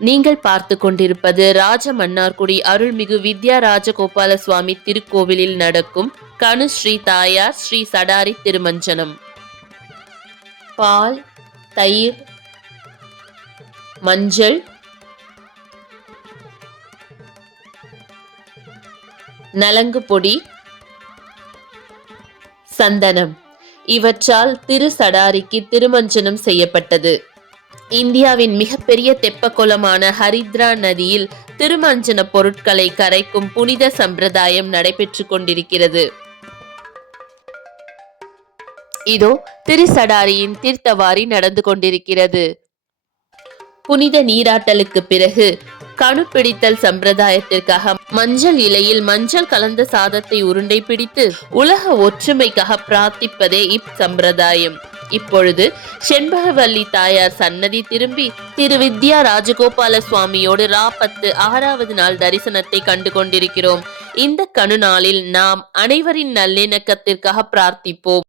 நீங்கள் பார்த்து கொண்டிருப்பது ராஜமன்னார்குடி அருள்மிகு வித்யா ராஜகோபால சுவாமி திருக்கோவிலில் நடக்கும் கனு ஸ்ரீ தாயார் ஸ்ரீ சடாரி திருமஞ்சனம். பால், தயிர், மஞ்சள், நலங்கு பொடி, சந்தனம் இவற்றால் திரு சடாரிக்கு திருமஞ்சனம் செய்யப்பட்டது. இந்தியாவின் மிகப்பெரிய தெப்பக்குளமான ஹரித்ரா நதியில் திருமஞ்சன பொருட்களை கரைக்கும் புனித சம்பிரதாயம் நடைபெற்று கொண்டிருக்கிறது. இதோ திருசடாரியின் தீர்த்தவாரி நடந்து கொண்டிருக்கிறது. புனித நீராட்டலுக்கு பிறகு கணு பிடித்தல் சம்பிரதாயத்திற்காக மஞ்சள் இலையில் மஞ்சள் கலந்த சாதத்தை உருண்டை பிடித்து உலக ஒற்றுமைக்காக பிரார்த்திப்பதே இச்சம்பிரதாயம். இப்பொழுது செண்பகவல்லி தாயார் சன்னதி திரும்பி திரு வித்யா ராஜகோபால சுவாமியோடு ராப்பத்து 6வது நாள் தரிசனத்தை கண்டு கொண்டிருக்கிறோம். இந்த கணு நாளில் நாம் அனைவரின் நல்லிணக்கத்திற்காக பிரார்த்திப்போம்.